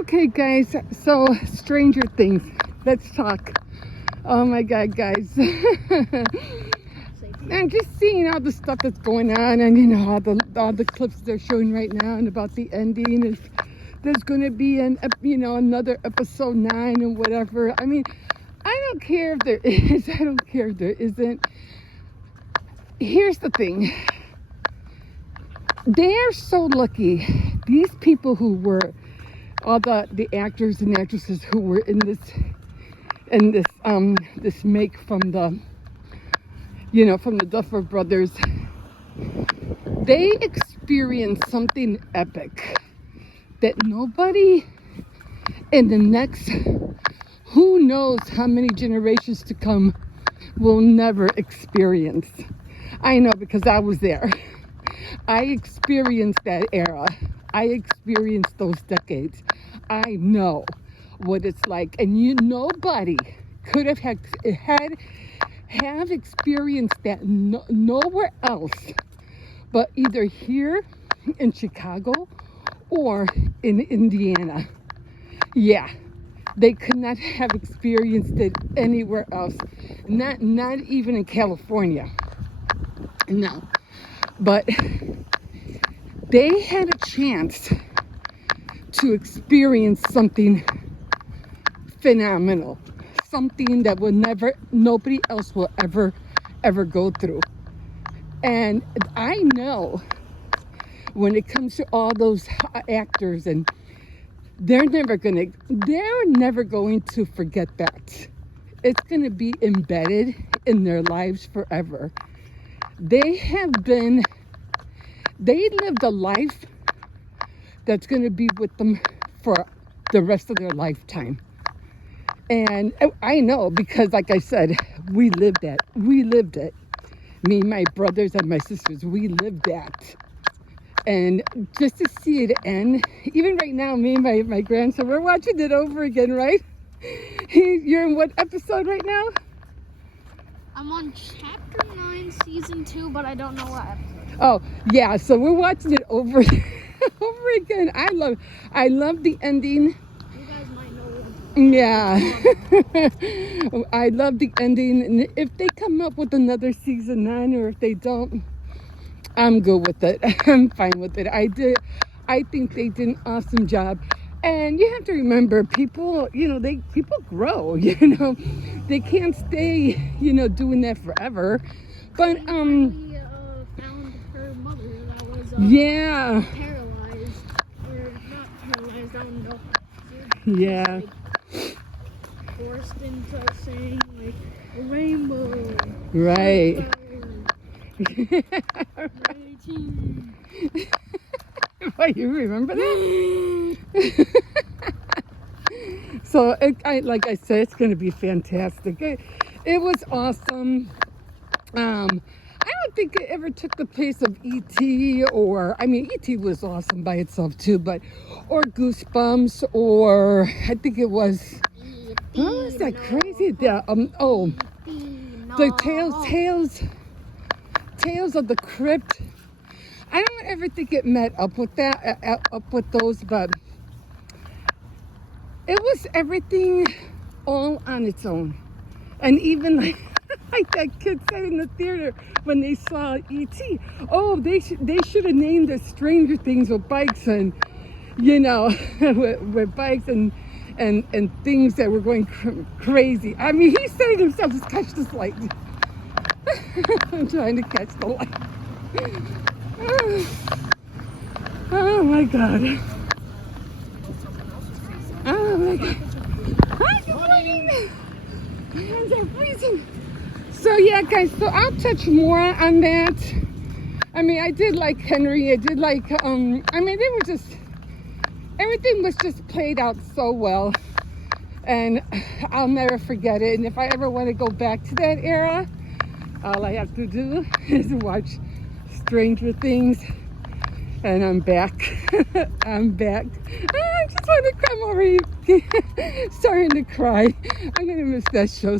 Okay, guys, so Stranger Things. Let's talk. Oh my God, guys. I'm just seeing all the stuff that's going on, and you know all the clips they're showing right now, and about the ending. If there's going to be another episode 9 and whatever. I mean, I don't care if there is. I don't care if there isn't. Here's the thing. They're so lucky. These people who were all the actors and actresses who were in this make from the Duffer Brothers, they experienced something epic that nobody in the next who knows how many generations to come will never experience. I know, because I was there. I experienced that era. I experienced those decades. I know what it's like, and nobody could have experienced that nowhere else but either here in Chicago or in Indiana. Yeah, they could not have experienced it anywhere else. Not even in California. No, but they had a chance to experience something phenomenal, something that nobody else will ever go through. And I know when it comes to all those actors, and they're never going to forget that. It's going to be embedded in their lives forever. They lived a life that's going to be with them for the rest of their lifetime. And I know, because like I said, we lived it. Me, my brothers, and my sisters, we lived that. And just to see it end, even right now, me and my grandson, we're watching it over again, right? You're in what episode right now? I'm on chapter 9, season 2, but I don't know what episode. Oh, yeah, so we're watching it over again. I love the ending. You guys might know. Yeah. I love the ending. And if they come up with another season 9, or if they don't, I'm good with it. I'm fine with it. I think they did an awesome job. And you have to remember, people, people grow, They can't stay, doing that forever. But, found her mother that was yeah. paralyzed. Or not paralyzed, I don't know. Yeah. Forced into saying, rainbow. Right. Why, you remember that? So, like I said, it's going to be fantastic. It was awesome. I don't think it ever took the place of E.T. E.T. was awesome by itself too, or Goosebumps, or I think it was, what was that crazy? The Tales of the Crypt. I don't ever think it met up with that, up with those, but it was everything all on its own. And even like that kid said in the theater when they saw E.T., oh, they should have named it Stranger Things with bikes and, with bikes and things that were going crazy. I mean, he said it himself, just catch this light. I'm trying to catch the light. Oh my God. Oh my God. Hi, good morning. My hands are freezing. So yeah, guys, so I'll touch more on that. I mean, I did like Henry. I did like, everything was just played out so well. And I'll never forget it. And if I ever want to go back to that era, all I have to do is watch Stranger Things. And I'm back. I'm back. I just want to come over here. Starting to cry. I'm going to miss that show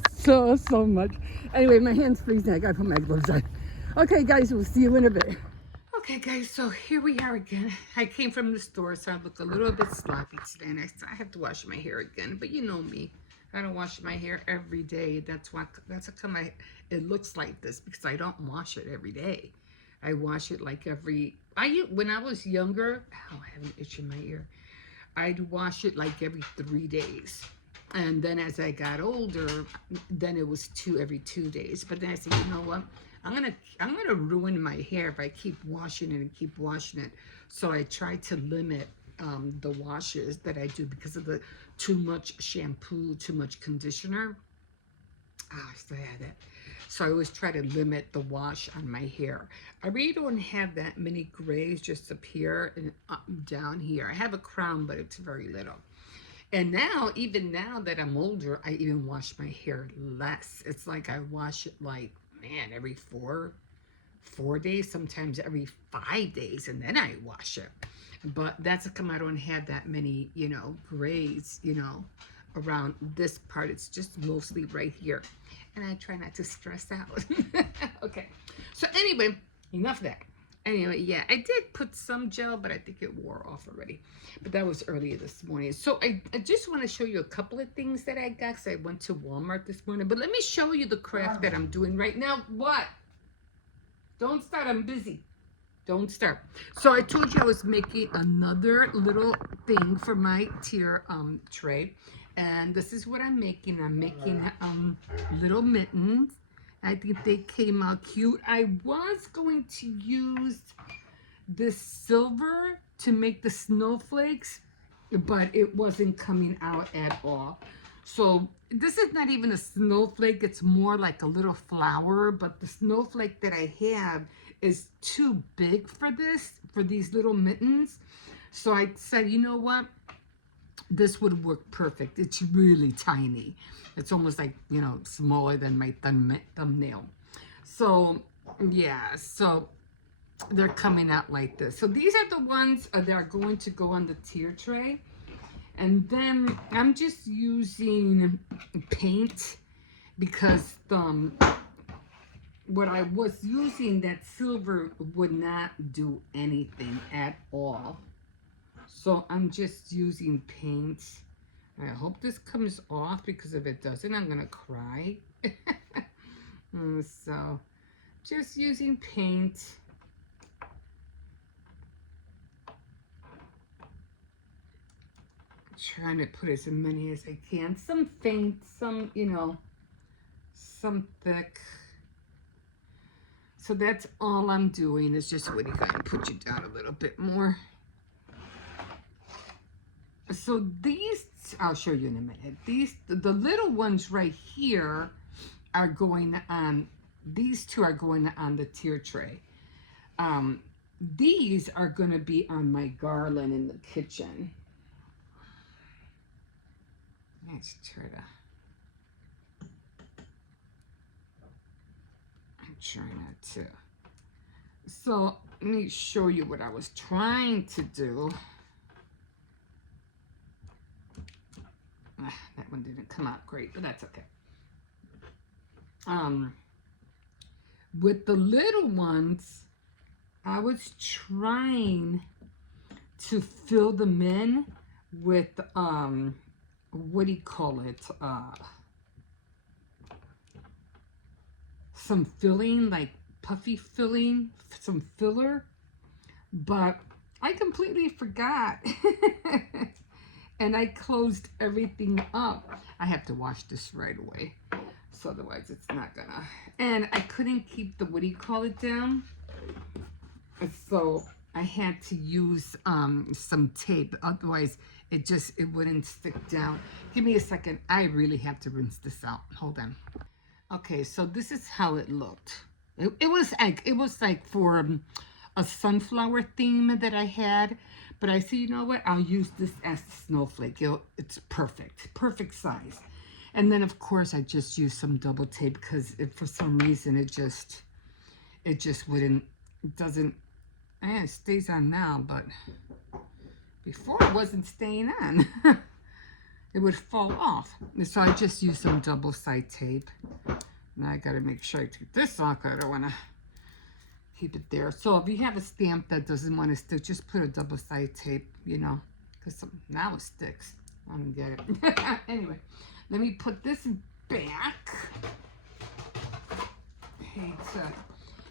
so much. Anyway, my hand's freezing. I got to put my gloves on. Okay, guys, we'll see you in a bit. Okay, guys, so here we are again. I came from the store, so I look a little bit sloppy today, and I have to wash my hair again. But you know me, I don't wash my hair every day. That's how come it looks like this, because I don't wash it every day. I wash it like when I was younger. Oh, I have an itch in my ear. I'd wash it like every 3 days. And then as I got older, then it was every 2 days. But then I said, you know what? I'm gonna ruin my hair if I keep washing it and keep washing it. So I try to limit the washes that I do because of the too much shampoo, too much conditioner. I still had that. So I always try to limit the wash on my hair. I really don't have that many grays just up here and down here. I have a crown, but it's very little. And now, even now that I'm older, I even wash my hair less. It's like I wash it like, man, every four days, sometimes every 5 days, and then I wash it. But that's how come I don't have that many, grays, around this part. It's just mostly right here. And I try not to stress out. Okay. So anyway, enough of that. Anyway, yeah, I did put some gel, but I think it wore off already. But that was earlier this morning. So I just want to show you a couple of things that I got, because I went to Walmart this morning. But let me show you the craft that I'm doing right now. What? Don't start. I'm busy. Don't start. So I told you I was making another little thing for my tier tray. And this is what I'm making. I'm making little mittens. I think they came out cute. I was going to use this silver to make the snowflakes, but it wasn't coming out at all. So this is not even a snowflake. It's more like a little flower, but the snowflake that I have is too big for these little mittens. So I said, you know what? This would work perfect. It's really tiny. It's almost like, smaller than my thumbnail. So, yeah, so they're coming out like this. So these are the ones that are going to go on the tier tray. And then I'm just using paint because what I was using, that silver, would not do anything at all. So I'm just using paint. I hope this comes off, because if it doesn't, I'm gonna cry. So just using paint. Trying to put as many as I can. Some faint, some, some thick. So that's all I'm doing, is just waiting. I can put you down a little bit more. So these, I'll show you in a minute. The little ones right here are going on, these two are going on the tier tray. These are going to be on my garland in the kitchen. Let's try to, I'm trying not to. So let me show you what I was trying to do. That one didn't come out great, but that's okay. With the little ones, I was trying to fill them in with what do you call it? Some filling, like puffy filling, some filler, but I completely forgot. And I closed everything up. I have to wash this right away, so otherwise it's not gonna. And I couldn't keep the, what do you call it, down. So I had to use some tape. Otherwise, it wouldn't stick down. Give me a second. I really have to rinse this out. Hold on. Okay, so this is how it looked. It was like for a sunflower theme that I had. But I see, you know what? I'll use this as the snowflake. It's perfect size. And then of course I just use some double tape, because for some reason it just wouldn't, it doesn't, it stays on now, but before it wasn't staying on. It would fall off. So I just use some double side tape. Now I gotta make sure I take this off, 'cause I don't wanna keep it there. So if you have a stamp that doesn't want to stick, just put a double-sided tape, you know, because now it sticks. I don't get it. Anyway, let me put this back. Pizza.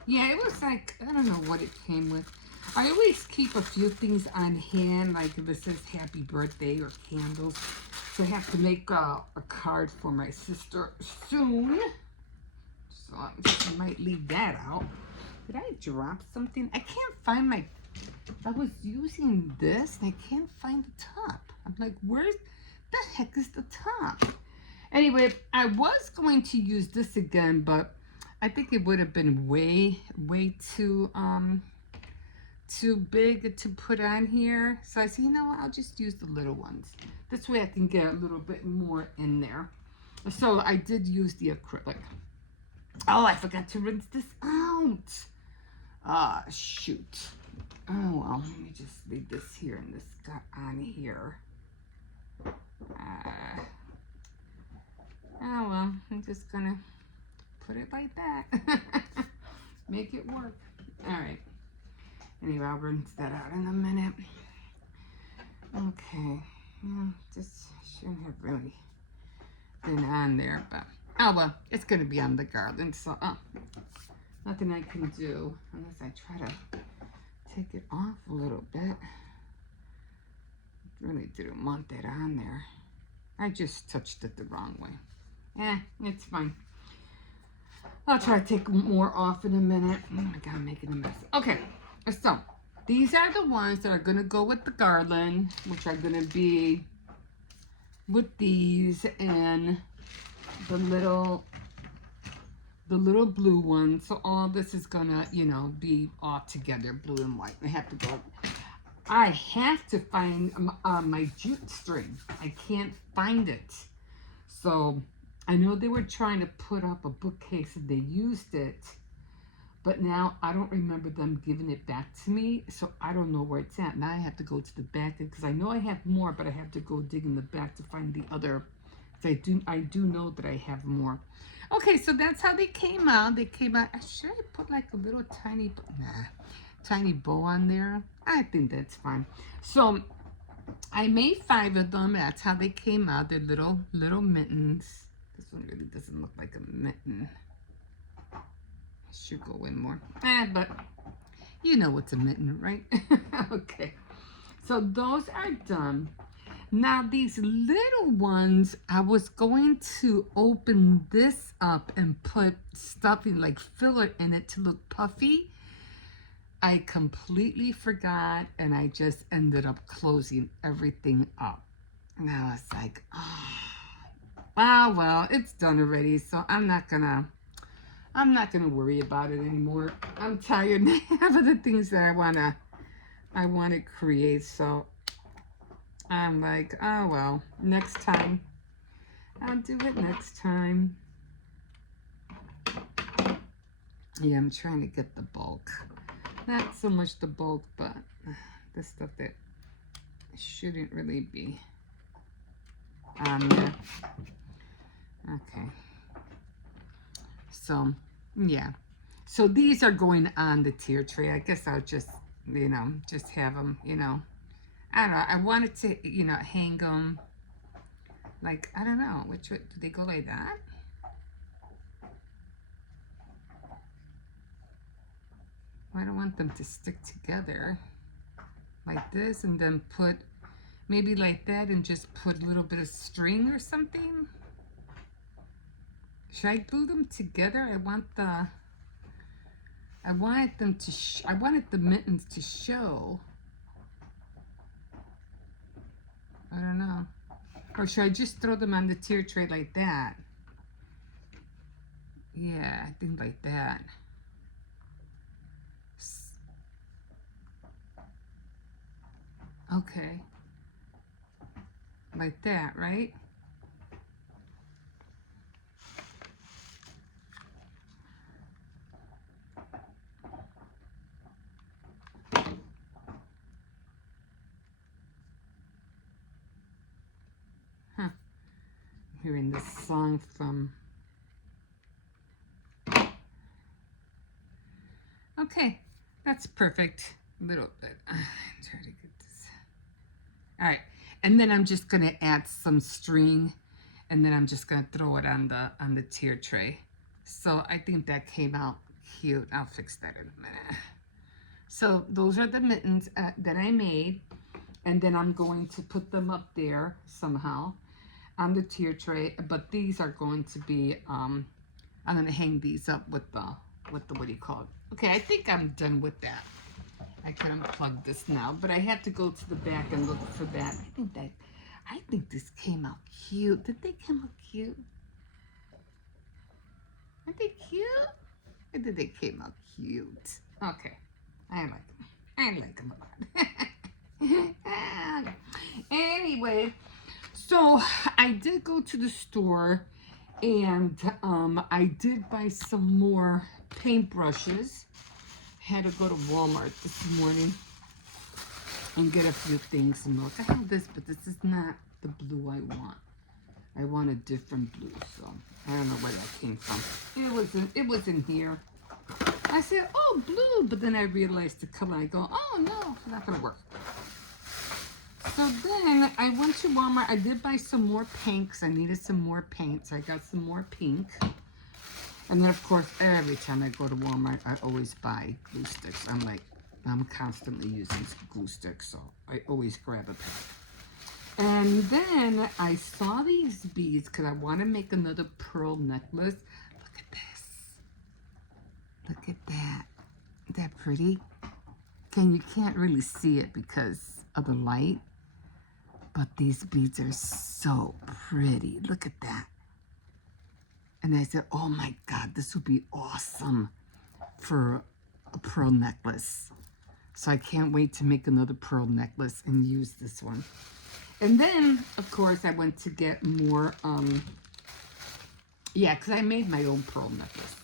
Yeah, it was like, I don't know what it came with. I always keep a few things on hand, like if it says happy birthday or candles. So I have to make a card for my sister soon. So I might leave that out. Did I drop something? I can't find my, I was using this and I can't find the top. I'm like, where's the heck is the top? Anyway, I was going to use this again, but I think it would have been way too big to put on here. So I said, you know what, I'll just use the little ones. This way I can get a little bit more in there. So I did use the acrylic. Oh, I forgot to rinse this out. Ah, shoot. Oh, well, let me just leave this here and this got on here. Oh, well, I'm just gonna put it like that. Make it work. All right. Anyway, I'll rinse that out in a minute. Okay. Yeah, just shouldn't have really been on there, but oh well, it's gonna be on the Garland, so nothing I can do unless I try to take it off a little bit. Really didn't want that on there. I just touched it the wrong way. It's fine. I'll try to take more off in a minute. Oh my God, I'm making a mess. Okay, so these are the ones that are gonna go with the Garland, which are gonna be with these and the little blue one. So all this is gonna, you know, be all together, blue and white. I have to find my jute string. I can't find it. So I know they were trying to put up a bookcase and they used it, but now I don't remember them giving it back to me. So I don't know where it's at. Now I have to go to the back because I know I have more, but I have to go dig in the back to find the other. I do know that I have more. Okay, so that's how they came out. They came out. Should I put like a little tiny bow on there? I think that's fine. So I made 5 of them. That's how they came out. They're little mittens. This one really doesn't look like a mitten. Should go in more. But you know what's a mitten, right? Okay. So those are done. Now these little ones, I was going to open this up and put stuffing like filler in it to look puffy. I completely forgot and I just ended up closing everything up. And I was like, oh, well, it's done already, so I'm not gonna worry about it anymore. I'm tired now of the things that I wanna create, so I'm like, oh well, next time. I'll do it next time. Yeah, I'm trying to get the bulk. Not so much the bulk, but the stuff that shouldn't really be on there. Okay. So, yeah. So these are going on the tier tray. I guess I'll just, you know, just have them, you know. I don't know. I wanted to, you know, hang them. Like, I don't know. Which way, do they go like that? I don't want them to stick together like this and then put maybe like that and just put a little bit of string or something. Should I glue them together? I wanted the mittens to show. I don't know. Or should I just throw them on the tier tray like that? Yeah, I think like that. Okay. Like that, right? Huh. I'm hearing this song from... Okay, that's perfect. A little bit. Try to get this. All right, and then I'm just gonna add some string, and then I'm just gonna throw it on the tier tray. So I think that came out cute. I'll fix that in a minute. So those are the mittens that I made, and then I'm going to put them up there somehow on the tier tray. But these are going to be I'm gonna hang these up with the what do you call it? Okay, I think I'm done with that. I can unplug this now, but I had to go to the back and look for that. I think this came out cute. Did they come out cute? Are they cute? I think they came out cute. Okay, I like them. I like them a lot. Anyway, so I did go to the store and I did buy some more paintbrushes. Had to go to Walmart this morning and get a few things. And look, I have this, but this is not the blue I want. I want a different blue, so I don't know where that came from. It was in here. I said, oh, blue, but then I realized the color. I go, oh no, it's not gonna work. So then I went to Walmart. I did buy some more pinks. I needed some more paints. I got some more pink. And then, of course, every time I go to Walmart, I always buy glue sticks. I'm constantly using glue sticks, so I always grab a pack. And then I saw these beads because I want to make another pearl necklace. Look at this. Look at that. Isn't that pretty? And you can't really see it because of the light, but these beads are so pretty. Look at that. And I said, oh my God, this would be awesome for a pearl necklace. So I can't wait to make another pearl necklace and use this one. And then, of course, I went to get more, because I made my own pearl necklace.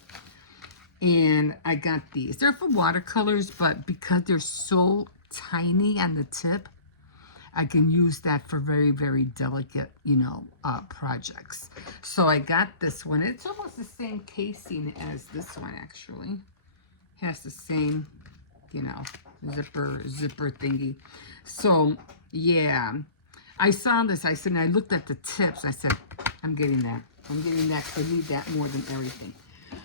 And I got these. They're for watercolors, but because they're so tiny on the tip, I can use that for very, very delicate, projects. So I got this one. It's almost the same casing as this one, actually. Has the same, zipper thingy. So, yeah. I saw this. I said, and I looked at the tips. I said, I'm getting that. I'm getting that because I need that more than everything.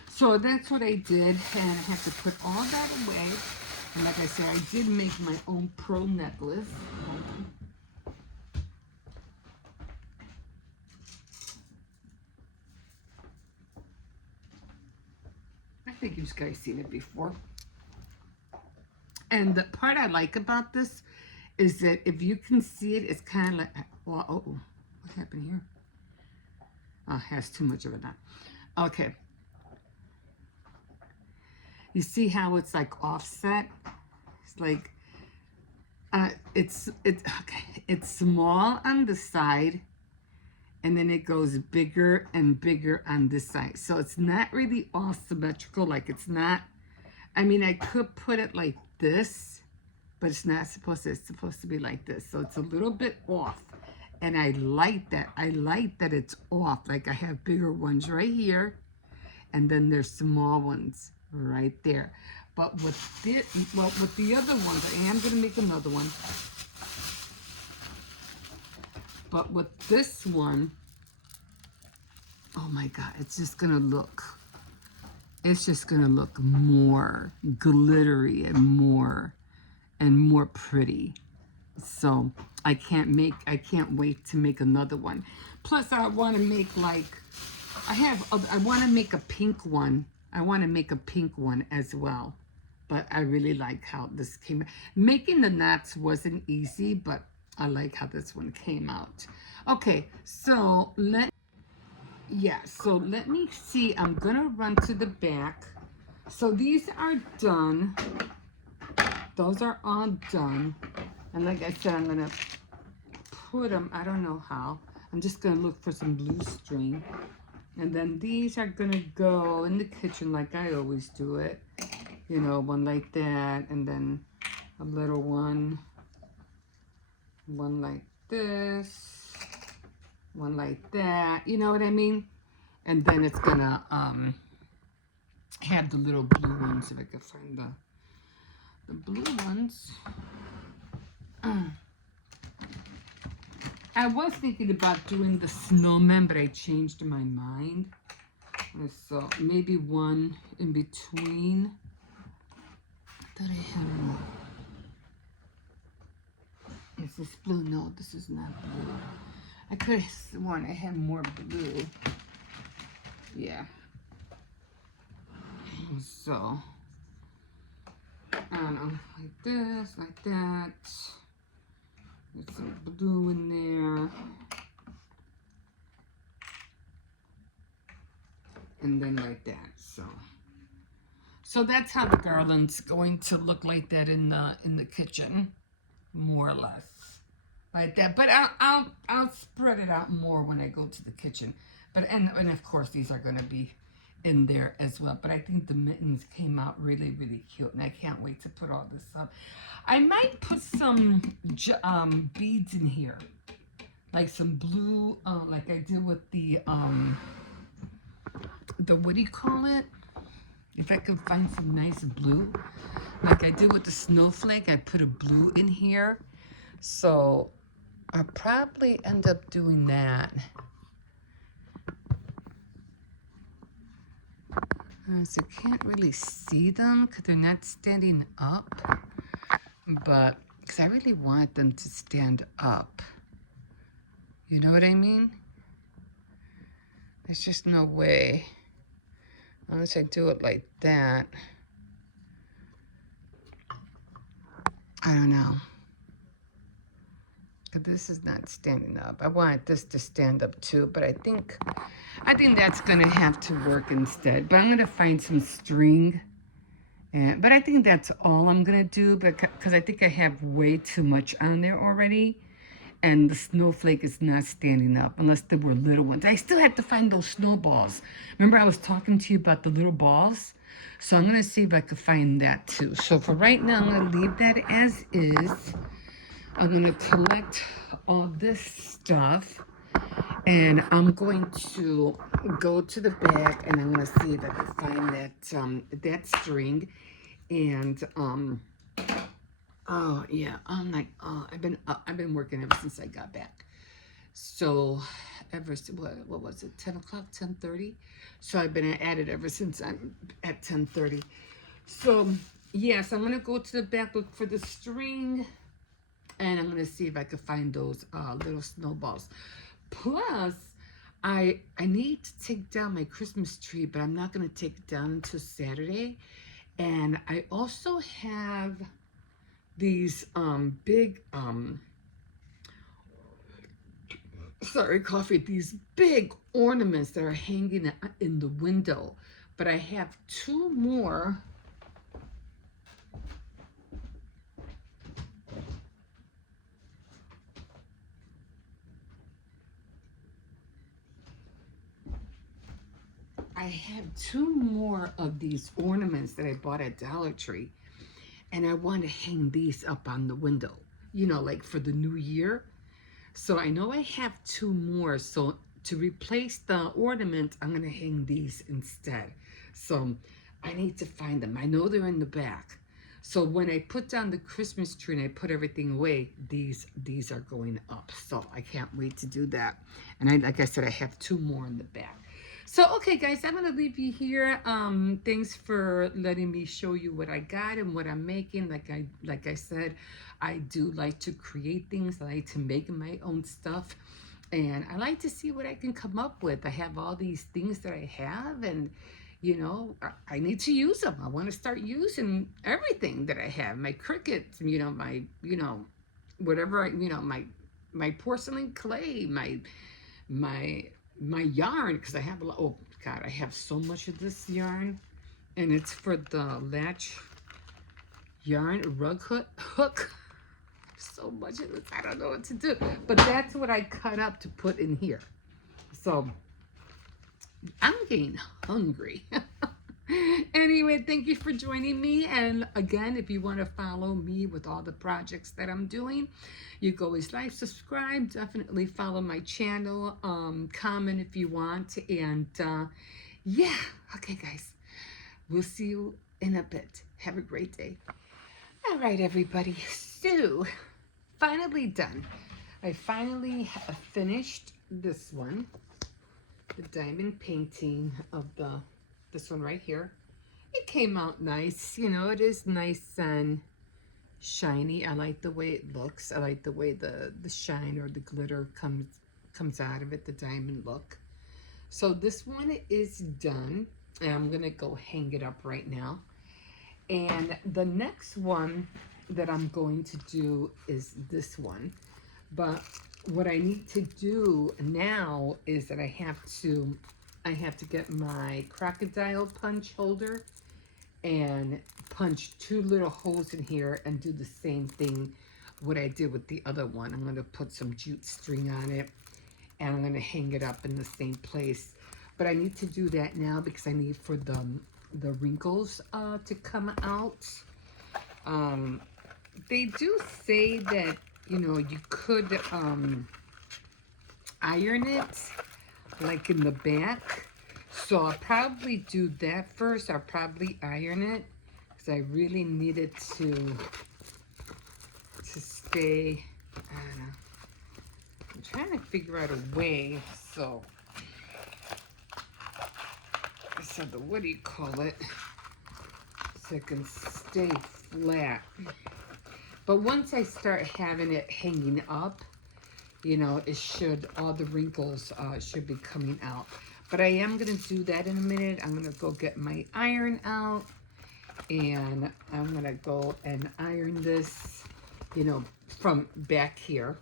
So that's what I did. And I have to put all that away. And like I said, I did make my own pearl necklace. I think you guys seen it before. And the part I like about this is that if you can see it, it's kind of like, well, what happened here? Oh, it has too much of it on. Okay. You see how it's like offset? It's like, it's okay. It's small on the side, and then it goes bigger and bigger on this side. So it's not really all symmetrical. Like it's not, I mean, I could put it like this, but it's not supposed to. It's supposed to be like this. So it's a little bit off. And I like that. I like that it's off. Like I have bigger ones right here, and then there's small ones right there. But with the other ones, I am going to make another one. But with this one, oh my God, it's just going to look more glittery and more pretty. So I can't wait to make another one. Plus I want to make I want to make a pink one. I want to make a pink one as well. But I really like how this came out. Making the knots wasn't easy, but I like how this one came out. Okay, so let me see. I'm gonna run to the back. So these are done. Those are all done. And like I said, I'm gonna put them, I don't know how. I'm just gonna look for some blue string. And then these are gonna go in the kitchen like I always do it. One like that, and then a little one like this, one like that, you know what I mean? And then it's gonna have the little blue ones, if I can find the blue ones. I was thinking about doing the snowman, but I changed my mind. So maybe one in between. I thought I had more. Is this blue? No, this is not blue. I could have sworn I had more blue. Yeah. So, I don't know, like this, like that. There's some blue in there. And then like that, so that's how the garland's going to look like that in the kitchen, more or less, like that. But I'll spread it out more when I go to the kitchen. But and of course these are going to be in there as well. But I think the mittens came out really, really cute, and I can't wait to put all this up. I might put some beads in here, like some blue, like I did with the what do you call it? If I could find some nice blue, like I did with the snowflake, I put a blue in here. So I'll probably end up doing that. So you can't really see them because they're not standing up, but because I really want them to stand up. You know what I mean? There's just no way. Unless I do it like that. I don't know. But this is not standing up. I want this to stand up too, but I think that's gonna have to work instead. But I'm gonna find some string. But I think that's all I'm gonna do because I think I have way too much on there already. And the snowflake is not standing up unless there were little ones. I still have to find those snowballs. Remember I was talking to you about the little balls? So I'm going to see if I can find that too. So for right now, I'm going to leave that as is. I'm going to collect all this stuff. And I'm going to go to the back and I'm going to see if I can find that string. And oh yeah, I'm like, I've been working ever since I got back. So what was it, 10 o'clock, 10:30? So I've been at it ever since I'm at 10:30. So yes, I'm gonna go to the back, look for the string, and I'm gonna see if I can find those little snowballs. Plus, I need to take down my Christmas tree, but I'm not gonna take it down until Saturday. And I also have these big these big ornaments that are hanging in the window, but I have two more of these ornaments that I bought at Dollar Tree, and I want to hang these up on the window, you know, like for the new year. So I know I have two more. So to replace the ornament, I'm going to hang these instead. So I need to find them. I know they're in the back. So when I put down the Christmas tree and I put everything away, these are going up. So I can't wait to do that. And like I said, I have two more in the back. So, okay, guys, I'm going to leave you here. Thanks for letting me show you what I got and what I'm making. Like I said, I do like to create things. I like to make my own stuff. And I like to see what I can come up with. I have all these things that I have, and, you know, I need to use them. I want to start using everything that I have. My crickets, you know, my, you know, whatever, you know, my porcelain clay, my yarn, because I have a lot. Oh God, I have so much of this yarn, and it's for the latch yarn rug hook. So much of this, I don't know what to do, but that's what I cut up to put in here. So I'm getting hungry. Anyway, thank you for joining me. And again, if you want to follow me with all the projects that I'm doing, you can always like, subscribe, definitely follow my channel, comment if you want. And yeah, okay, guys, we'll see you in a bit. Have a great day. All right, everybody. So, finally done. I finally have finished this one, the diamond painting of this one right here. It came out nice. You know, it is nice and shiny. I like the way it looks. I like the way the shine or the glitter comes out of it, the diamond look. So this one is done, and I'm gonna go hang it up right now. And the next one that I'm going to do is this one. But what I need to do now is that I have to get my crocodile punch holder and punch 2 little holes in here and do the same thing what I did with the other one. I'm going to put some jute string on it and I'm going to hang it up in the same place. But I need to do that now because I need for the wrinkles to come out. They do say that, you know, you could iron it like in the back. So I'll probably do that first. I'll probably iron it because I really need it to stay. I don't know. I'm trying to figure out a way so the, what do you call it? So it can stay flat. But once I start having it hanging up, you know, it should, all the wrinkles should be coming out. But I am going to do that in a minute. I'm going to go get my iron out. And I'm going to go and iron this, you know, from back here.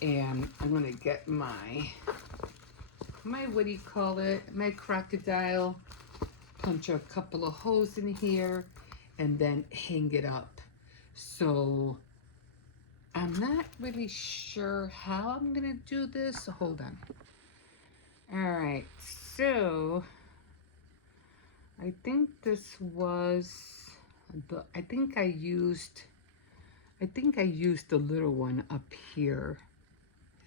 And I'm going to get my, what do you call it? My crocodile. Punch a couple of holes in here. And then hang it up. So I'm not really sure how I'm going to do this. Hold on. All right, so I think this was I think I used the little one up here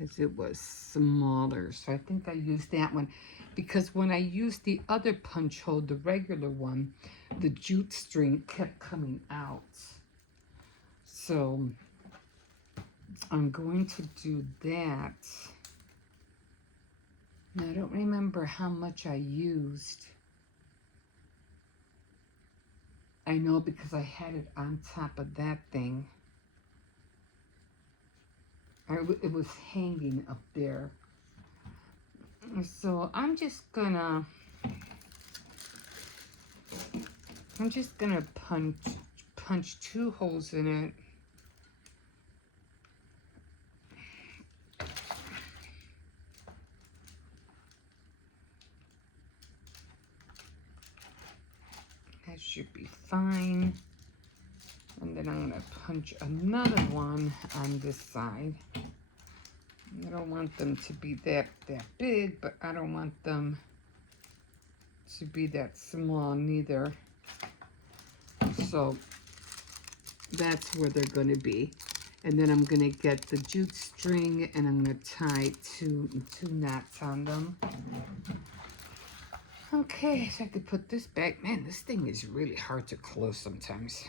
as it was smaller. So I think I used that one because when I used the other punch hole, the regular one, the jute string kept coming out. So I'm going to do that. Now, I don't remember how much I used. I know because I had it on top of that thing. It was hanging up there. So I'm just gonna punch 2 holes in it. That should be fine. And then I'm going to punch another one on this side. I don't want them to be that big, but I don't want them to be that small neither. So that's where they're going to be. And then I'm going to get the jute string and I'm going to tie two knots on them. Okay, so I could put this back. Man, this thing is really hard to close sometimes.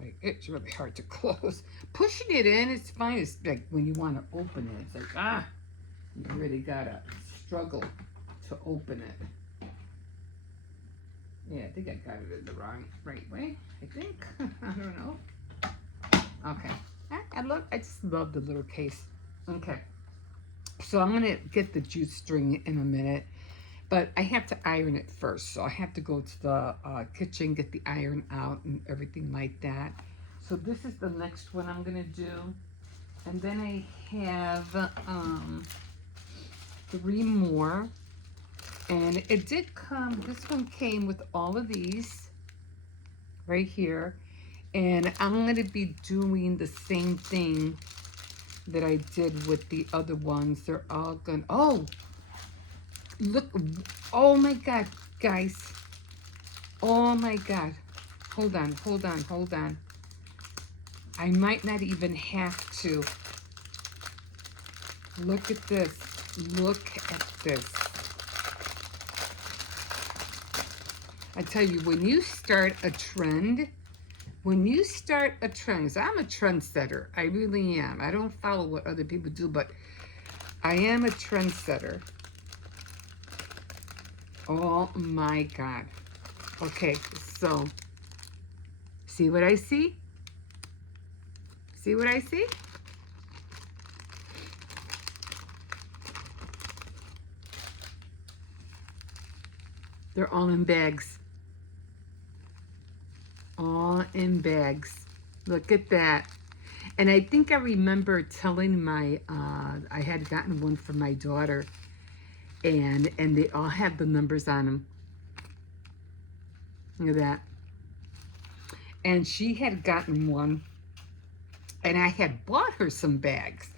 Like, it's really hard to close. Pushing it in, it's fine. It's like when you want to open it, it's like, you really gotta struggle to open it. Yeah, I think I got it in the right way, I think. I don't know. Okay. I just love the little case. Okay. So I'm going to get the jute string in a minute, but I have to iron it first. So I have to go to the kitchen, get the iron out and everything like that. So this is the next one I'm going to do. And then I have 3 more. And it did come, this one came with all of these right here. And I'm going to be doing the same thing that I did with the other ones. They're all gonna, oh, look, oh my God, guys. Oh my God. Hold on. I might not even have to. Look at this. Look at this. I tell you, when you start a trend, when you start a trend, 'cause I'm a trendsetter. I really am. I don't follow what other people do, but I am a trendsetter. Oh my God. Okay, so see what I see? See what I see? They're all in bags. All in bags. Look at that. And I think I remember telling my, I had gotten one for my daughter, and they all had the numbers on them. Look at that. And she had gotten one, and I had bought her some bags.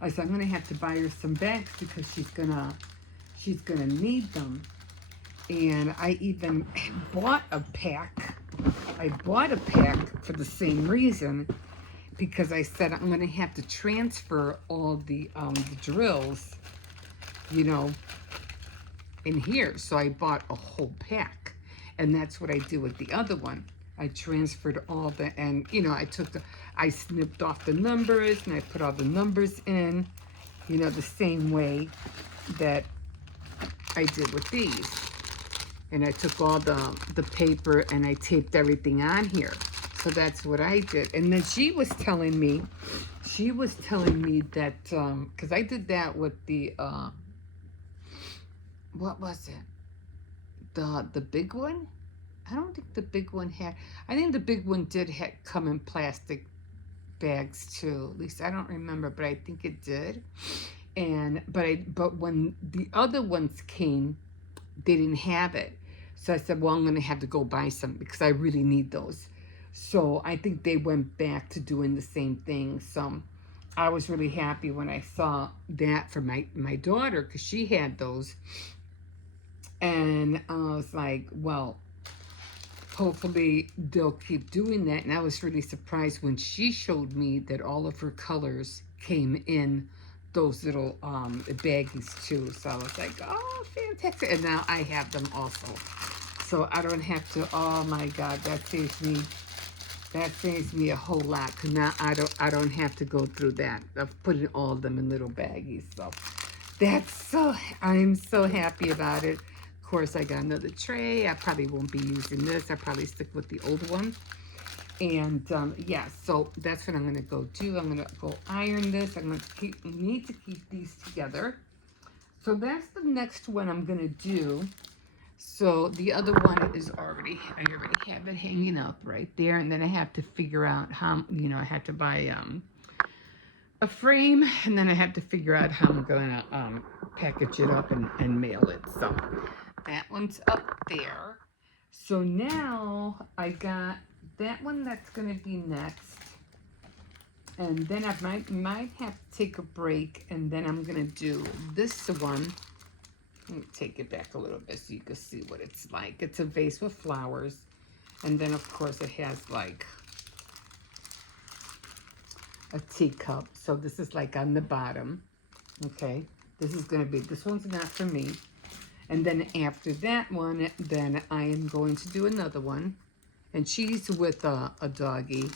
I said, I'm gonna have to buy her some bags because she's gonna need them. And I even bought a pack. I bought a pack for the same reason, because I said I'm gonna have to transfer all the drills, you know, in here. So I bought a whole pack, and that's what I do with the other one. I transferred all the, and you know, I snipped off the numbers and I put all the numbers in, you know, the same way that I did with these. And I took all the paper and I taped everything on here. So that's what I did. And then she was telling me that, because I did that with the, what was it? The big one? I don't think the big one had, I think the big one did come in plastic bags too. At least I don't remember, but I think it did. And, but when the other ones came, they didn't have it. So I said, well, I'm going to have to go buy some because I really need those. So I think they went back to doing the same thing. So I was really happy when I saw that for my daughter, because she had those. And I was like, well, hopefully they'll keep doing that. And I was really surprised when she showed me that all of her colors came in those little baggies too. So I was like, oh, fantastic. And now I have them also. So I don't have to, oh my God, that saves me a whole lot, because now I don't have to go through that of putting all of them in little baggies. So I'm so happy about it. Of course, I got another tray. I probably won't be using this. I'll probably stick with the old one. And yeah, so that's what I'm gonna go do. I'm gonna go iron this. I'm gonna need to keep these together. So that's the next one I'm gonna do. So the other one is I already have it hanging up right there. And then I have to figure out how, you know, I have to buy a frame, and then I have to figure out how I'm gonna package it up and mail it. So that one's up there. So now I got that one that's gonna be next. And then I might have to take a break, and then I'm gonna do this one. Let me take it back a little bit so you can see what it's like. It's a vase with flowers. And then, of course, it has, like, a teacup. So this is, like, on the bottom. Okay? This one's not for me. And then after that one, then I am going to do another one. And she's with a doggy.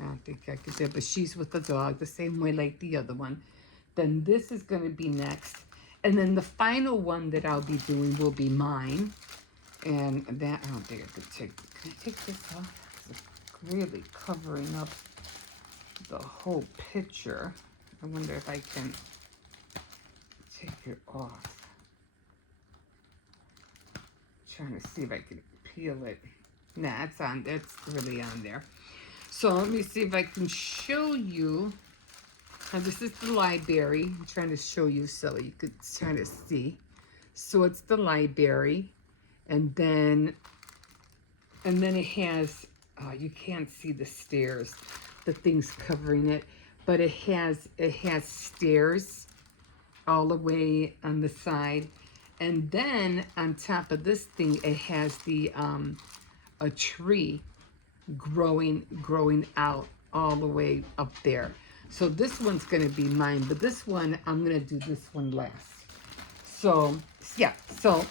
I don't think I could do it, but she's with the dog, the same way like the other one. Then this is going to be next. And then the final one that I'll be doing will be mine. And that, I don't think I could can I take this off? It's really covering up the whole picture. I wonder if I can take it off. Trying to see if I can peel it. Nah, it's really on there. So let me see if I can show you. Now this is the library. I'm trying to show you so you could kind of see. So it's the library, and then it has, you can't see the stairs, the thing's covering it, but it has stairs all the way on the side, and then on top of this thing it has the a tree growing out all the way up there. So this one's going to be mine, but this one, I'm going to do this one last. So, yeah, so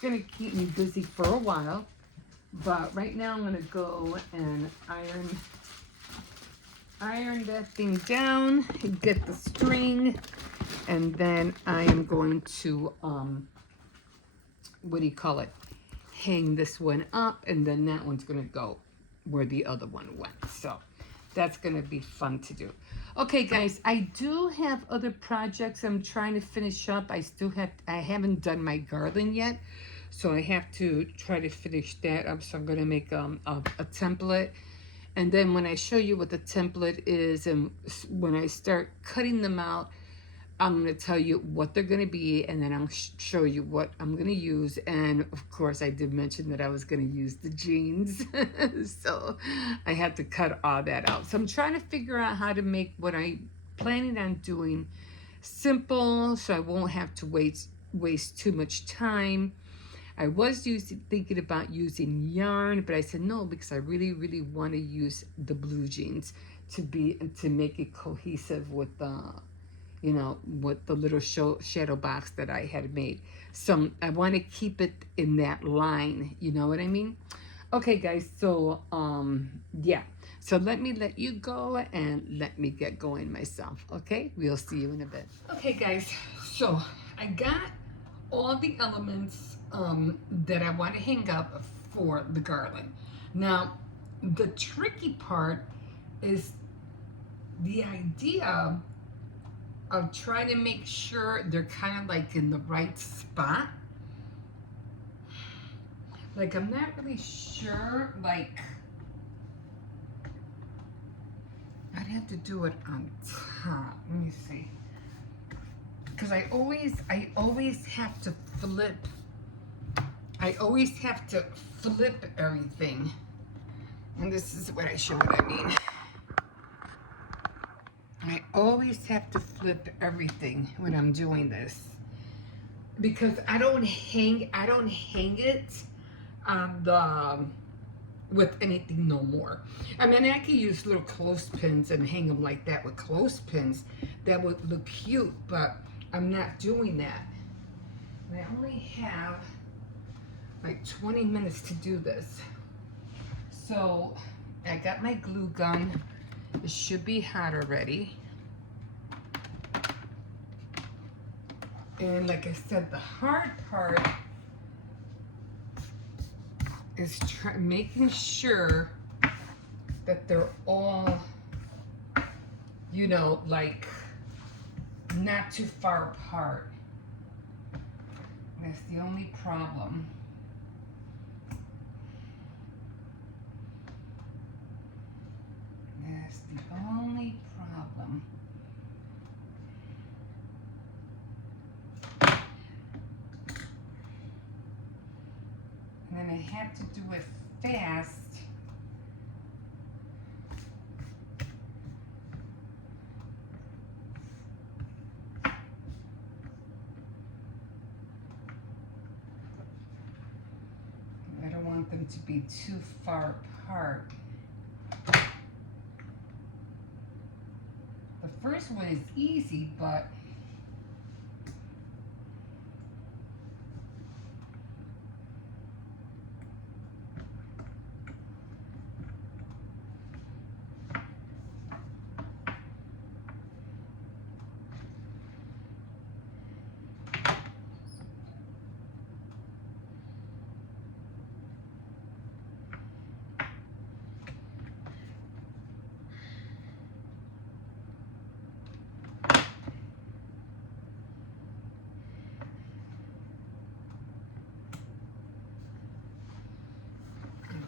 gonna keep me busy for a while. But right now I'm gonna go and iron that thing down, get the string, and then I am going to what do you call it? Hang this one up, and then that one's gonna go where the other one went. So that's gonna be fun to do. Okay, guys, I do have other projects I'm trying to finish up. I haven't done my garland yet, so I have to try to finish that up. So I'm gonna make a template, and then when I show you what the template is, and when I start cutting them out, I'm going to tell you what they're going to be, and then I'll show you what I'm going to use. And of course, I did mention that I was going to use the jeans. So I had to cut all that out. So I'm trying to figure out how to make what I'm planning on doing simple, so I won't have to waste too much time. I was thinking about using yarn, but I said no, because I really, really want to use the blue jeans to make it cohesive with the, you know, with the little shadow box that I had made. So I want to keep it in that line, you know what I mean? Okay, guys, so yeah. So let me let you go and let me get going myself, okay? We'll see you in a bit. Okay, guys, so I got all the elements that I want to hang up for the garland. Now, the tricky part is the idea of trying to make sure they're kind of like in the right spot. Like, I'm not really sure, like, I'd have to do it on top. Let me see. Because I always have to flip. I always have to flip everything. And this is what I mean. I always have to flip everything when I'm doing this, because I don't hang it on the with anything no more. I mean, I could use little clothespins and hang them like that with clothespins. That would look cute, but I'm not doing that. And I only have like 20 minutes to do this. So I got my glue gun. It should be hot already. And like I said, the hard part is making sure that they're all, you know, like not too far apart. That's the only problem. That's the only problem. And then I have to do it fast. I don't want them to be too far apart. The first one is easy, but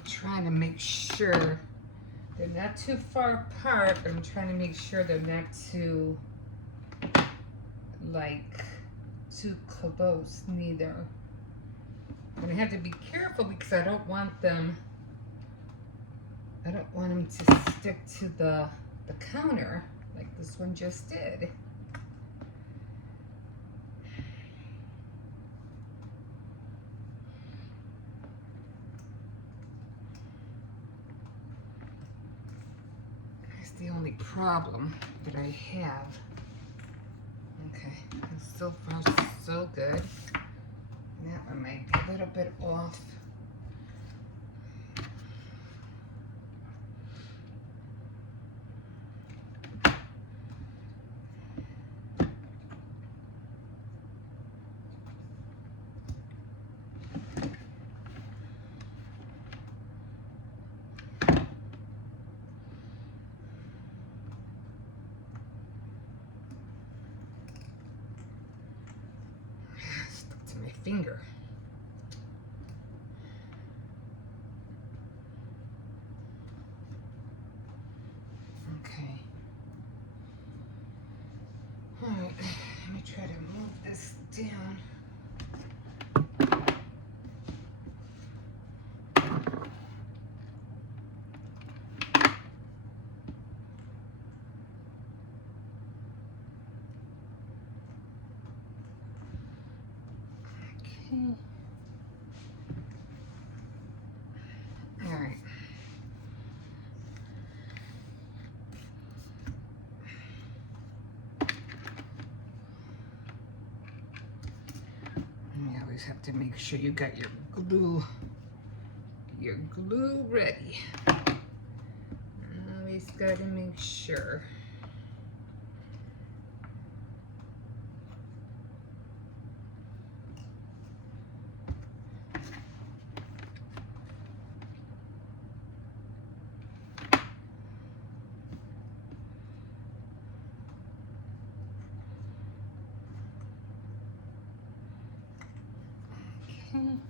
trying to make sure they're not too far apart, but I'm trying to make sure they're not too, like, too close neither. And I have to be careful because I don't want them to stick to the counter like this one just did. The only problem that I have. Okay, so far so good. That one might be a little bit off. Stuck to my finger. Okay. All right, let me try to move this down. Okay. All right. You always have to make sure you got your glue ready. Always got to make sure. Okay. Move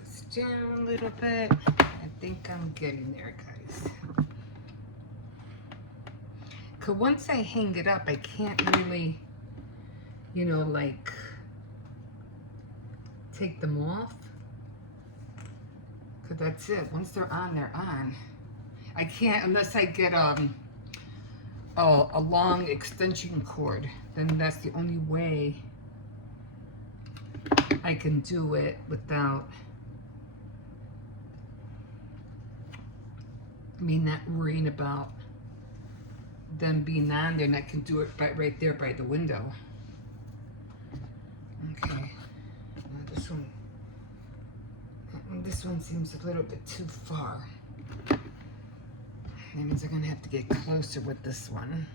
this down a little bit. I think I'm getting there, guys. Cause once I hang it up, I can't really, you know, like take them off. Cause that's it. Once they're on, they're on. I can't unless I get a long extension cord. Then that's the only way I can do it without me not worrying about them being on there, and I can do it right there by the window. Okay, now this one seems a little bit too far. That means I'm gonna have to get closer with this one.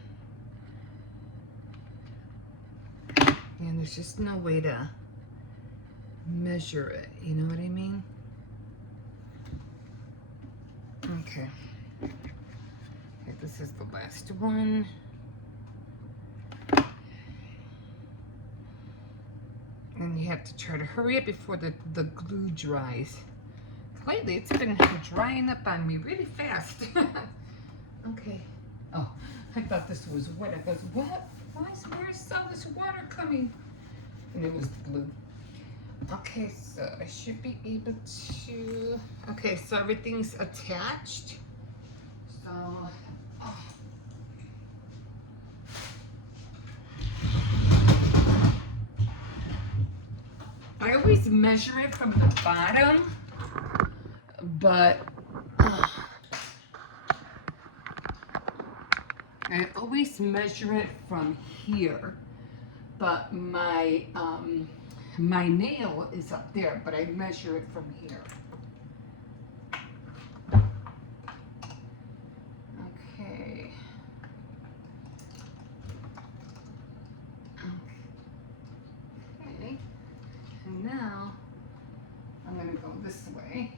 And there's just no way to measure it, you know what I mean? Okay. Okay, this is the last one. And you have to try to hurry up before the glue dries. Lately, it's been drying up on me really fast. Okay. Oh, I thought this was wet. I goes, what? Where's all this water coming? And it was the glue. Okay, so I should be able to. Okay, so everything's attached. So. Oh. I always measure it from the bottom, but I always measure it from here, but my nail is up there, but I measure it from here. Okay. Okay. And now I'm gonna go this way.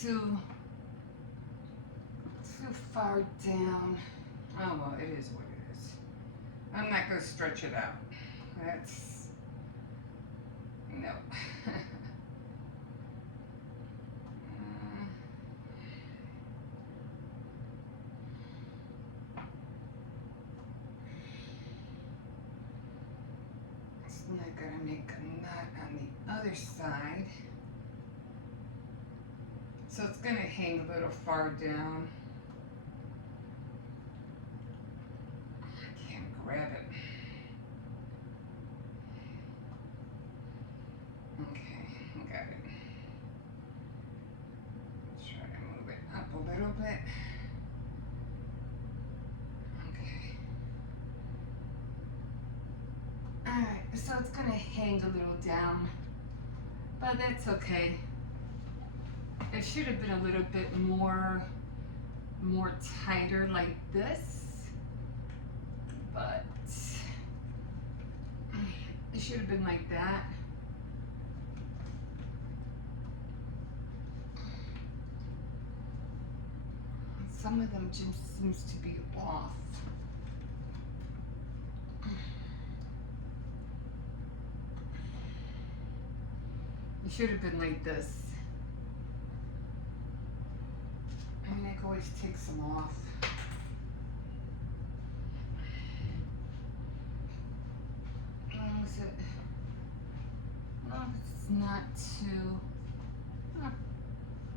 Too far down. Oh well, it is what it is. I'm not gonna stretch it out. That's no. It's not gonna make a knot on the other side. So it's gonna hang a little far down. I can't grab it. Okay, so it's gonna hang a little down, but that's okay. It should have been a little bit more tighter like this, but it should have been like that. Some of them just seems to be off. It should have been like this. And I can always take some off. As long as it's not too. I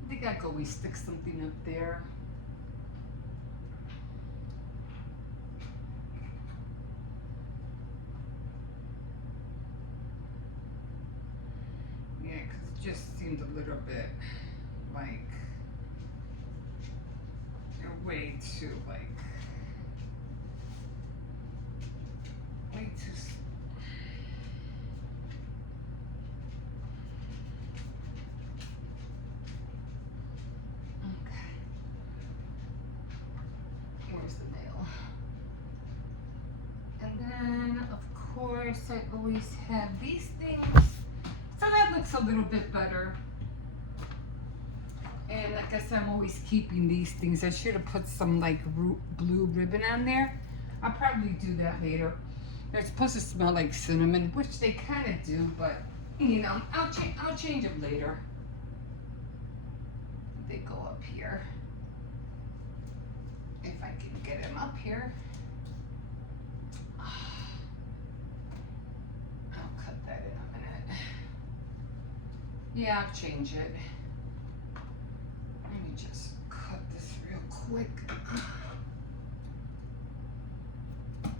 think I could always stick something up there. Yeah, because it just seemed a little bit like way too way too. Okay. Here's the nail. And then, of course, I always have these things. So that looks a little bit better. And like I said, I'm always keeping these things. I should have put some like blue ribbon on there. I'll probably do that later. They're supposed to smell like cinnamon, which they kind of do, but you know, I'll change them later. They go up here. If I can get them up here. I'll cut that in a minute. Yeah, I'll change it. Let me just cut this real quick.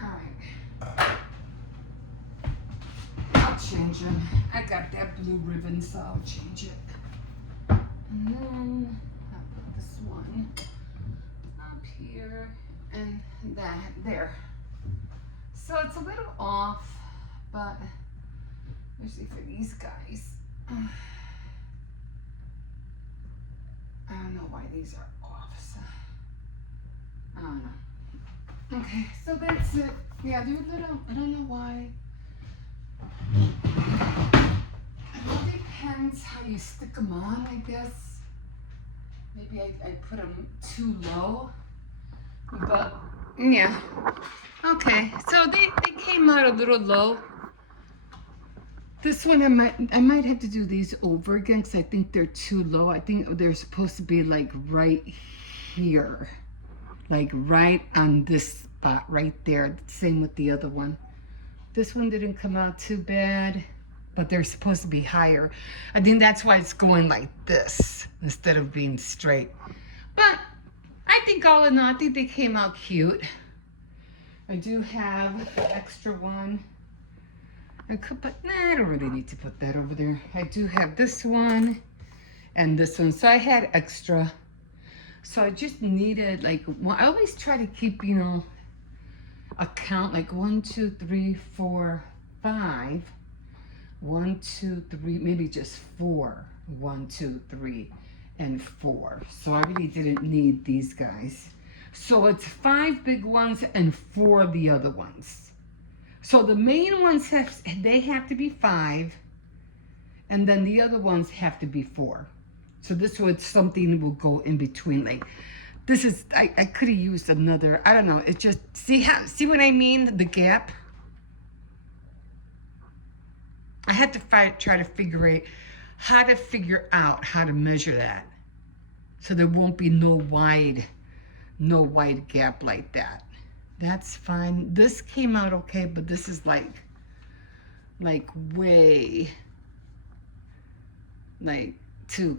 Alright. I'll change them. I got that blue ribbon, so I'll change it. And then I'll put this one up here and that there. So it's a little off, but especially for these guys. I don't know why these are off, so I don't know. Okay, so that's it. Yeah, they're a little, I don't know why. It all depends how you stick them on, I guess. Maybe I put them too low, but yeah. Okay, so they came out a little low. This one I might have to do these over again because I think they're too low. I think they're supposed to be like right here, like right on this spot right there. Same with the other one. This one didn't come out too bad, but they're supposed to be higher. I think that's why it's going like this instead of being straight. But I think all in all, I think they came out cute. I do have the extra one. I could put, nah, I don't really need to put that over there. I do have this one and this one. So I had extra. So I just needed like, well, I always try to keep, you know, a count like 1, 2, 3, 4, 5. 1, 2, 3, maybe just 4. 1, 2, 3, and 4. So I really didn't need these guys. So it's 5 big ones and 4 of the other ones. So the main ones have to be 5, and then the other ones have to be 4. So this was something will go in between. Like this is, I could have used another. I don't know. It just see what I mean? The gap. I had to try to figure out how to measure that, so there won't be no wide gap like that. That's fine. This came out okay, but this is like way, like too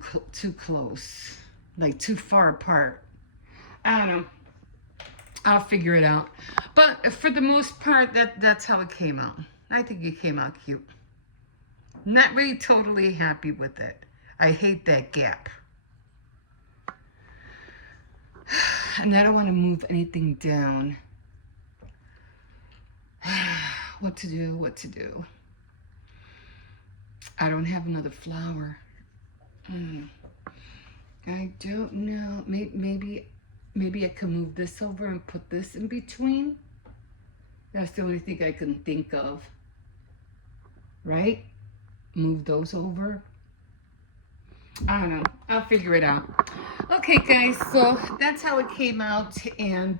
close, like too far apart. I don't know. I'll figure it out. But for the most part, that's how it came out. I think it came out cute. Not really totally happy with it. I hate that gap. And I don't want to move anything down. What to do? I don't have another flower. I don't know. Maybe I can move this over and put this in between. That's the only thing I can think of. Right? Move those over. I don't know. I'll figure it out. Okay, guys. So that's how it came out, and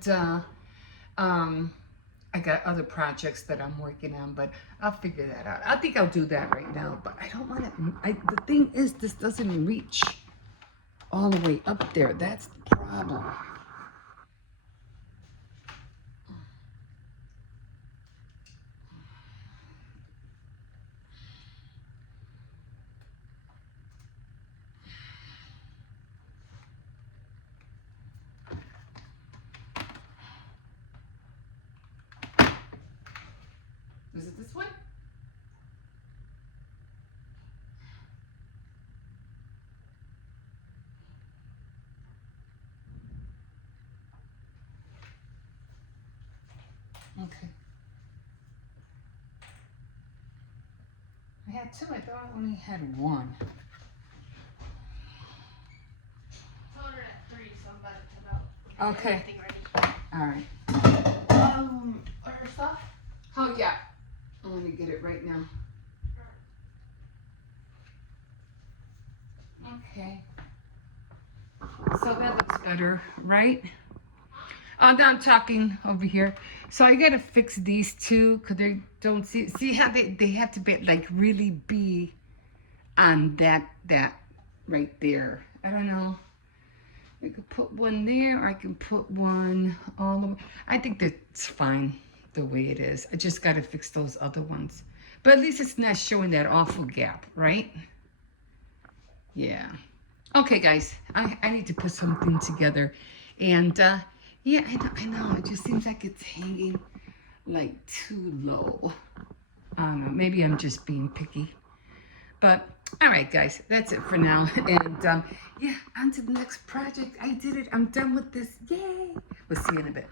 I got other projects that I'm working on, but I'll figure that out. I think I'll do that right now, but I don't want to. The thing is, this doesn't reach all the way up there. That's the problem. Is it this one? Okay. I had two. I thought I only had one. Told her at 3, so I'm about to come out. Okay. Everything ready. All right. Her stuff? Oh, yeah. Let me get it right now. Okay. So that looks better, right? Now I'm talking over here. So I gotta fix these two because they don't see how they have to be like really be on that right there. I don't know. I could put one there, or I can put one all the way. I think that's fine the way it is. I just gotta fix those other ones. But at least it's not showing that awful gap, right? Yeah. Okay, guys, I need to put something together. And yeah, I know. It just seems like it's hanging like too low. I don't know. Maybe I'm just being picky. But all right, guys, that's it for now. And yeah, on to the next project. I did it. I'm done with this. Yay. We'll see you in a bit.